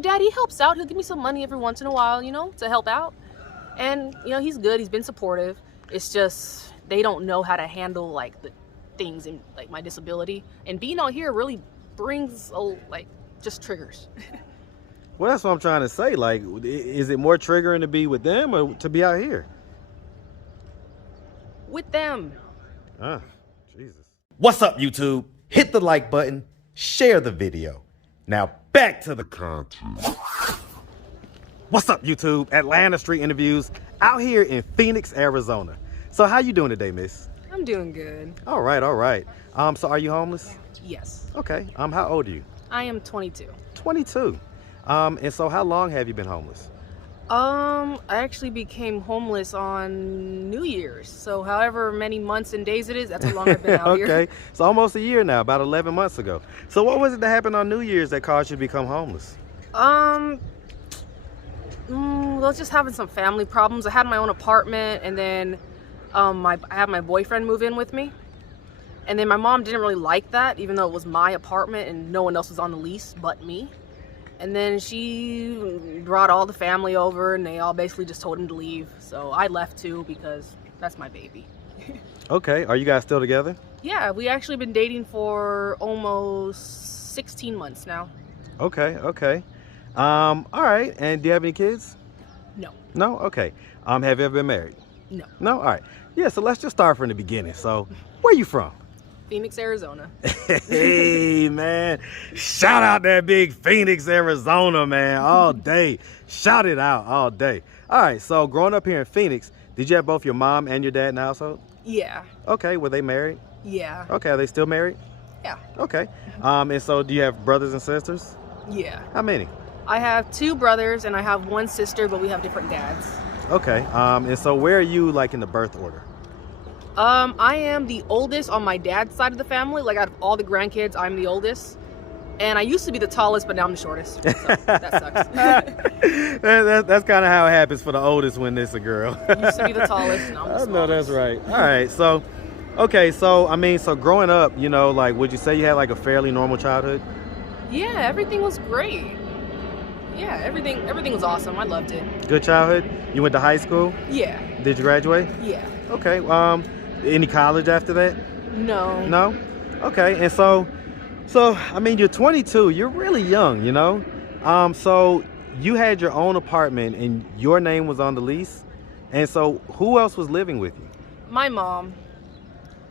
dad, he helps out. He'll give me some money every once in a while, to help out. And, he's good. He's been supportive. It's just they don't know how to handle, like, the things in, like, my disability. And being out here really brings, just triggers. Well, that's what I'm trying to say. Like, is it more triggering to be with them or to be out here? With them. Ah, Jesus. What's up, YouTube? Hit the like button, share the video. Now back to the content. What's up, YouTube? Atlanta Street Interviews out here in Phoenix, Arizona. So how you doing today, miss? I'm doing good. All right, all right. So are you homeless? Yes. Okay. How old are you? I am 22. 22. And so how long have you been homeless? I actually became homeless on New Year's. So however many months and days it is, that's how long I've been out here. Okay. So almost a year now, about 11 months ago. So what was it that happened on New Year's that caused you to become homeless? Well, just having some family problems. I had my own apartment, and then I had my boyfriend move in with me. And then my mom didn't really like that, even though it was my apartment and no one else was on the lease but me. And then she brought all the family over, and they all basically just told him to leave. So I left too, because that's my baby. Okay. Are you guys still together? Yeah, we actually been dating for almost 16 months now. Okay, okay. All right. And do you have any kids? No. No? Okay. Have you ever been married? No. No? All right. Yeah, so let's just start from the beginning. So, where you from? Phoenix, Arizona. Hey, man. Shout out that big Phoenix, Arizona, man. All day. Shout it out all day. All right, so growing up here in Phoenix, did you have both your mom and your dad in the household? Yeah. Okay, were they married? Yeah. Okay, are they still married? Yeah. Okay. And so do you have brothers and sisters? Yeah. How many? I have 2 brothers and I have 1 sister, but we have different dads. Okay. And so where are you, like, in the birth order? I am the oldest on my dad's side of the family. Like, out of all the grandkids, I'm the oldest. And I used to be the tallest, but now I'm the shortest. So that sucks. That's kind of how it happens for the oldest when it's a girl. Used to be the tallest, and I'm the smallest. No, that's right. All right. So, okay. So, so growing up, like, would you say you had, like, a fairly normal childhood? Yeah, everything was great. Yeah, everything was awesome. I loved it. Good childhood? You went to high school? Yeah. Did you graduate? Yeah. Okay. Any college after that? No. No? Okay. And so, you're 22. You're really young, So you had your own apartment and your name was on the lease. And so who else was living with you? My mom.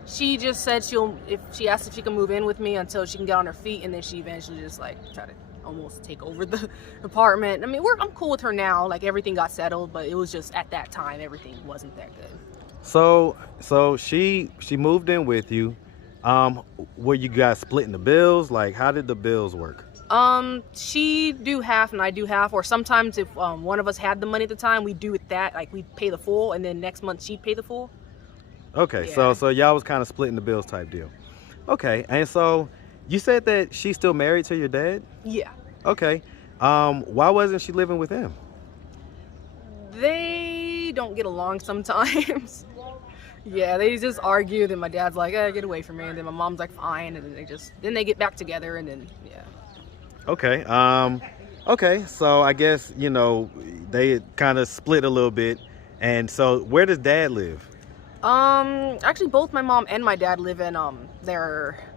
She just said if she asked if she can move in with me until she can get on her feet, and then she eventually just like try to almost take over the apartment. I mean, I'm cool with her now. Like, everything got settled, but it was just at that time everything wasn't that good. So she moved in with you. Were you guys splitting the bills? Like, how did the bills work? She do half and I do half, or sometimes if one of us had the money at the time, we do it that, like, we pay the full and then next month she'd pay the full. Okay, yeah. So y'all was kind of splitting the bills type deal. Okay, and so you said that she's still married to your dad? Yeah. Okay. Why wasn't she living with him? They don't get along sometimes. Yeah, they just argue, then my dad's like, get away from me, and then my mom's like, fine, and then they get back together, and then, yeah. Okay. Okay, so I guess, they kind of split a little bit. And so where does dad live? Actually both my mom and my dad live in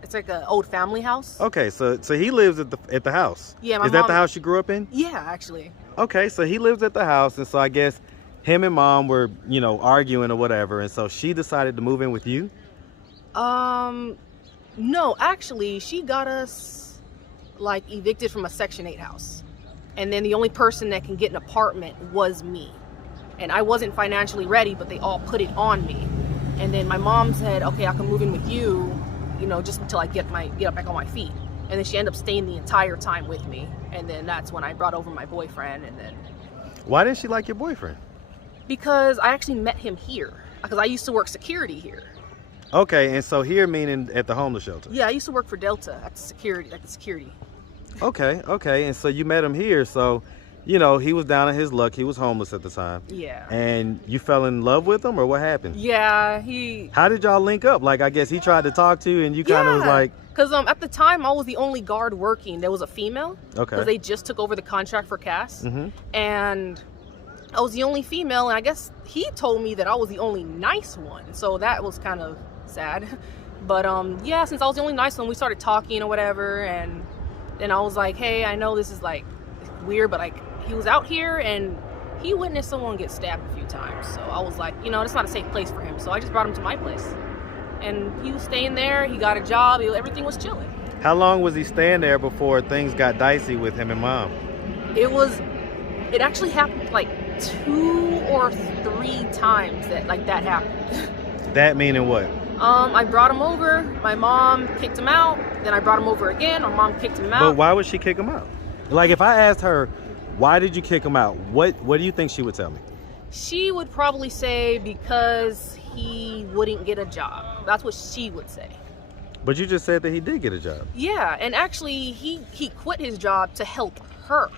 it's like an old family house. Okay, so he lives at the house. Yeah, my Is that mom, the house you grew up in? Yeah, actually. Okay, so he lives at the house, and so I guess him and mom were, arguing or whatever, and so she decided to move in with you? No, actually, she got us, like, evicted from a Section 8 house. And then the only person that can get an apartment was me. And I wasn't financially ready, but they all put it on me. And then my mom said, okay, I can move in with you, just until I get back on my feet. And then she ended up staying the entire time with me. And then that's when I brought over my boyfriend, and then... Why didn't she like your boyfriend? Because I actually met him here. Because I used to work security here. Okay, and so here meaning at the homeless shelter? Yeah, I used to work for Delta at the security. Okay, and so you met him here, so you know, he was down on his luck. He was homeless at the time. Yeah. And you fell in love with him, or what happened? Yeah, How did y'all link up? Like, I guess he tried to talk to you and you kind of was like... Because at the time, I was the only guard working. There was a female. Okay. Because they just took over the contract for Cass. Mm-hmm. And I was the only female, and I guess he told me that I was the only nice one. So that was kind of sad. But yeah, since I was the only nice one, we started talking or whatever. And then I was like, hey, I know this is like weird, but like he was out here and he witnessed someone get stabbed a few times. So I was like, you know, it's not a safe place for him. So I just brought him to my place. And he was staying there. He got a job. Everything was chilling. How long was he staying there before things got dicey with him and mom? It actually happened like 2 or 3 times that happened. That meaning what? I brought him over. My mom kicked him out. Then I brought him over again. My mom kicked him out. But why would she kick him out? Like, if I asked her, why did you kick him out? What do you think she would tell me? She would probably say because he wouldn't get a job. That's what she would say. But you just said that he did get a job. Yeah, and actually he quit his job to help her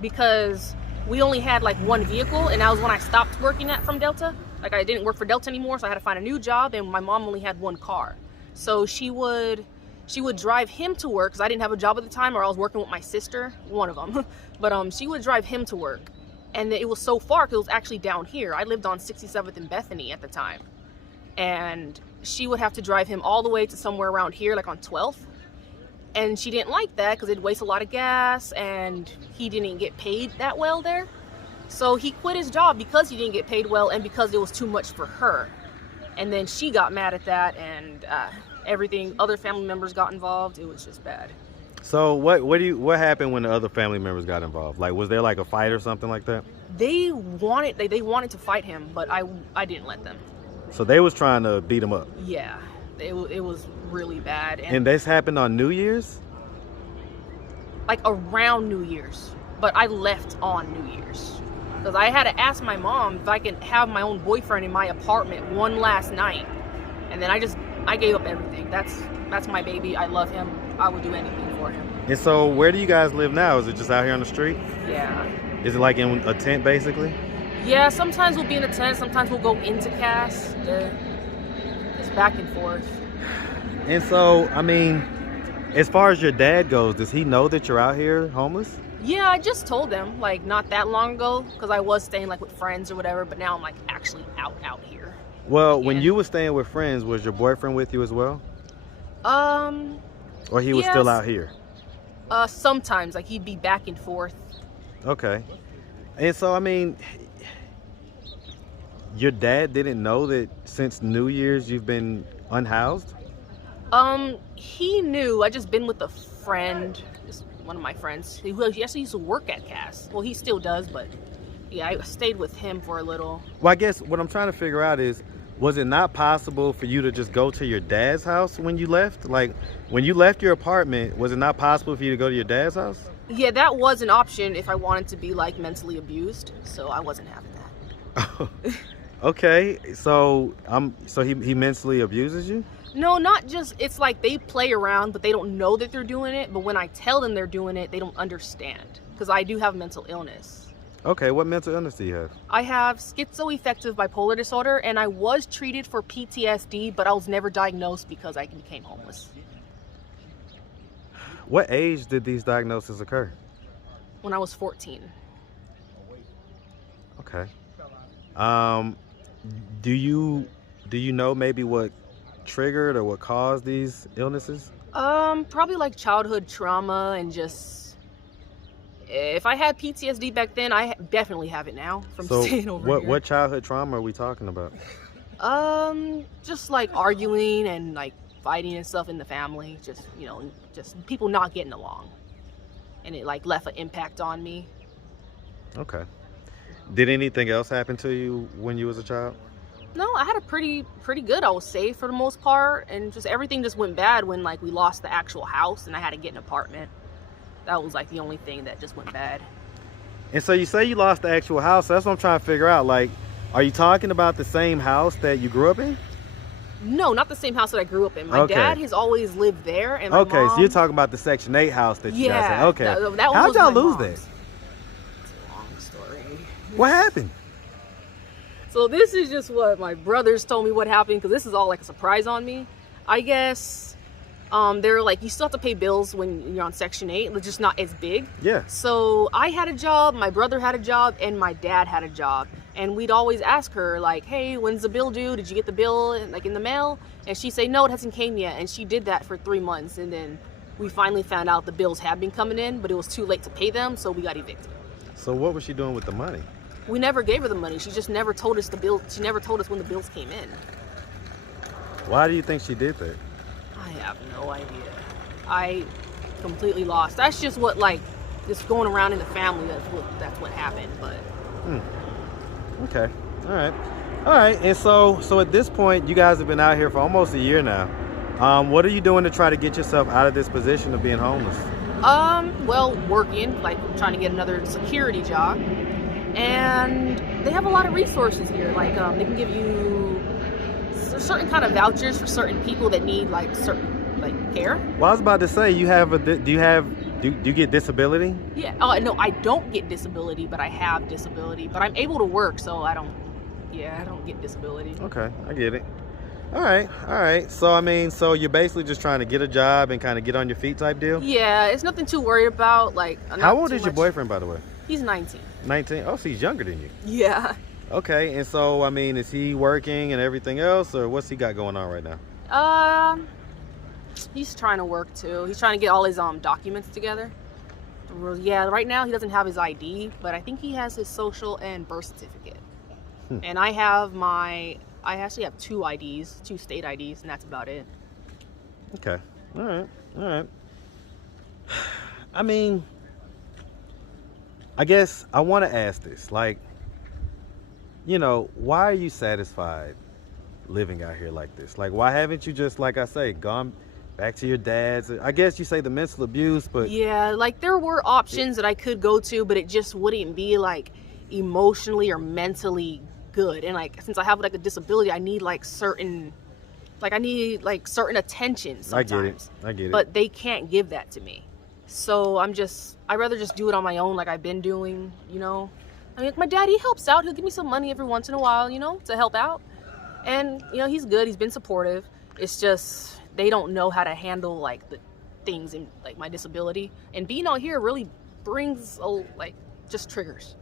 because we only had like one vehicle, and that was when I stopped working from Delta. Like, I didn't work for Delta anymore, so I had to find a new job, and my mom only had one car. So she would drive him to work because I didn't have a job at the time, or I was working with my sister, one of them. But she would drive him to work, and it was so far because it was actually down here. I lived on 67th and Bethany at the time, and she would have to drive him all the way to somewhere around here, like on 12th. And she didn't like that because it'd waste a lot of gas, and he didn't get paid that well there. So he quit his job because he didn't get paid well and because it was too much for her. And then she got mad at that, and other family members got involved. It was just bad. So what happened when the other family members got involved? Like, was there like a fight or something like that? They wanted to fight him, but I didn't let them. So they was trying to beat him up? Yeah, it was really bad. And this happened on New Year's? Like around New Year's, but I left on New Year's. Because I had to ask my mom if I could have my own boyfriend in my apartment one last night. And then I gave up everything. That's my baby. I love him. I would do anything for him. And so where do you guys live now? Is it just out here on the street? Yeah. Is it like in a tent basically? Yeah, sometimes we'll be in a tent. Sometimes we'll go into Cass. It's back and forth. And so, I mean, as far as your dad goes, does he know that you're out here homeless? Yeah, I just told them, like, not that long ago, because I was staying, like, with friends or whatever, but now I'm, like, actually out here. Well, when you were staying with friends, was your boyfriend with you as well? Or he was still out here? Sometimes, like, he'd be back and forth. Okay. And so, I mean, your dad didn't know that since New Year's you've been unhoused? He knew. I just been with a friend, one of my friends. He actually used to work at Cass. Well, he still does, but yeah, I stayed with him for a little. Well, I guess what I'm trying to figure out is, was it not possible for you to just go to your dad's house when you left? Like, when you left your apartment, was it not possible for you to go to your dad's house? Yeah, that was an option if I wanted to be, like, mentally abused, so I wasn't having that. Okay, so he mentally abuses you? No, not just, it's like they play around, but they don't know that they're doing it. But when I tell them they're doing it, they don't understand. Because I do have mental illness. Okay, what mental illness do you have? I have schizoaffective bipolar disorder, and I was treated for PTSD, but I was never diagnosed because I became homeless. What age did these diagnoses occur? When I was 14. Okay. Do you know maybe what triggered or what caused these illnesses? Probably like childhood trauma, and just, if I had PTSD back then, I definitely have it now from staying over here. What childhood trauma are we talking about? Just like arguing and like fighting and stuff in the family, just, you know, just people not getting along, and it like left an impact on me. Okay. Did anything else happen to you when you was a child? No, I had a pretty good. I was safe for the most part, and just everything just went bad when like we lost the actual house and I had to get an apartment. That was like the only thing that just went bad. And so you say you lost the actual house. That's what I'm trying to figure out. Like, are you talking about the same house that you grew up in? No, not the same house that I grew up in. My dad has always lived there, and my mom... so you're talking about the Section 8 house that you guys had. Okay. That one How'd was y'all my lose mom's. that? What happened? So this is just what my brothers told me what happened, because this is all like a surprise on me. I guess they're like, you still have to pay bills when you're on Section 8, but just not as big. Yeah. So I had a job, my brother had a job, and my dad had a job. And we'd always ask her, like, hey, when's the bill due? Did you get the bill like in the mail? And she'd say, no, it hasn't came yet. And she did that for 3 months. And then we finally found out the bills had been coming in, but it was too late to pay them, so we got evicted. So what was she doing with the money? We never gave her the money. She just never told us the bill. She never told us when the bills came in. Why do you think she did that? I have no idea. I completely lost. That's just what, like, just going around in the family, that's what happened. But Okay. All right. And so at this point, you guys have been out here for almost a year now. What are you doing to try to get yourself out of this position of being homeless? well, working, like trying to get another security job. And they have a lot of resources here. Like they can give you certain kind of vouchers for certain people that need like certain like care. Well, I was about to say, do you get disability? Yeah. Oh no, I don't get disability, but I have disability. But I'm able to work, so I don't get disability. Okay, I get it. All right. So I mean, so you're basically just trying to get a job and kind of get on your feet type deal? Yeah, it's nothing too worried about. Like, How old is your boyfriend, by the way? He's 19. 19. Oh, so he's younger than you. Yeah. Okay, and so I mean, is he working and everything else, or what's he got going on right now? He's trying to work too. He's trying to get all his documents together. Yeah, right now he doesn't have his ID, but I think he has his social and birth certificate. And I actually have two IDs, two state IDs, and that's about it. Okay. All right. I mean, I guess I want to ask this, like, you know, why are you satisfied living out here like this? Like, why haven't you just, like I say, gone back to your dad's? I guess you say the mental abuse, but yeah, like there were options that I could go to, but it just wouldn't be like emotionally or mentally good. And like, since I have like a disability, I need certain attention sometimes. I get it. But they can't give that to me. So I'd rather just do it on my own, like I've been doing, you know. I mean, like my dad, he helps out. He'll give me some money every once in a while, you know, to help out. And, you know, he's good. He's been supportive. It's just they don't know how to handle like the things in like my disability. And being out here really brings just triggers.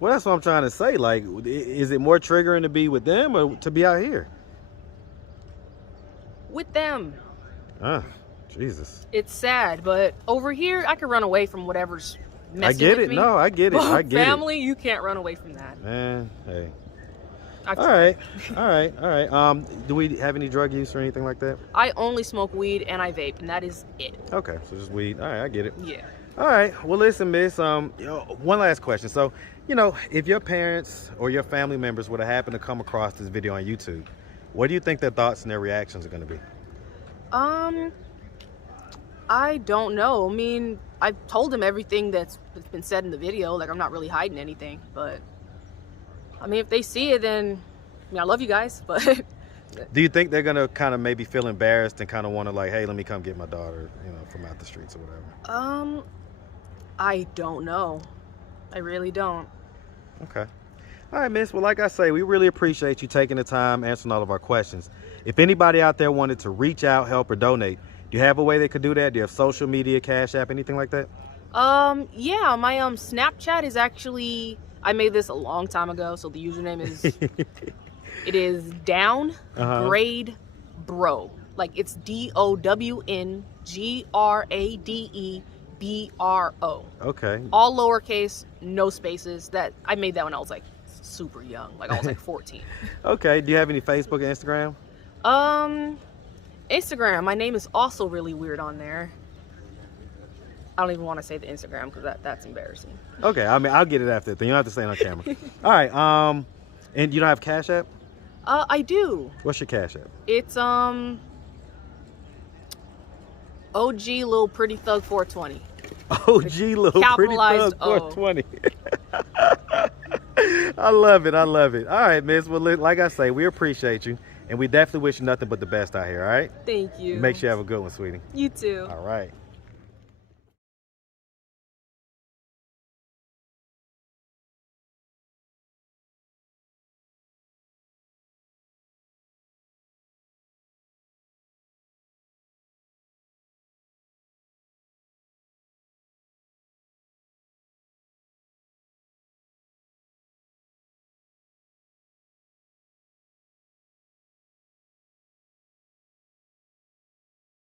Well, that's what I'm trying to say. Like, is it more triggering to be with them or to be out here? With them. Jesus. It's sad, but over here I can run away from whatever's messing I get with it. me. No, I get it. But I get family, you can't run away from that. Man, hey. I've All tried. right. Do we have any drug use or anything like that? I only smoke weed and I vape, and that is it. Okay, so just weed. All right, I get it. Yeah. All right. Well, listen, miss. One last question. So, you know, if your parents or your family members would have happened to come across this video on YouTube, what do you think their thoughts and their reactions are going to be? I don't know. I mean, I've told them everything that's been said in the video. Like, I'm not really hiding anything. But, I mean, if they see it, then, I mean, I love you guys, but... Do you think they're going to kind of maybe feel embarrassed and kind of want to like, hey, let me come get my daughter, you know, from out the streets or whatever? I don't know. I really don't. Okay. All right, miss. Well, like I say, we really appreciate you taking the time answering all of our questions. If anybody out there wanted to reach out, help, or donate, do you have a way they could do that? Do you have social media, Cash App, anything like that? Yeah, my Snapchat is actually, I made this a long time ago, so the username is it is down grade bro. Like it's DOWNGRADEBRO. Okay. All lowercase, no spaces. That I made that when I was like super young, like I was like 14. Okay. Do you have any Facebook and Instagram? Instagram, my name is also really weird on there. I don't even want to say the Instagram because that's embarrassing. Okay, I mean, I'll get it after. Then you don't have to say it on camera. All right. And you don't have Cash App? I do. What's your Cash App? It's OG Little Pretty Thug 420. OG Little Pretty Thug 420. I love it. All right, miss. Well, like I say, we appreciate you. And we definitely wish you nothing but the best out here, all right? Thank you. Make sure you have a good one, sweetie. You too. All right.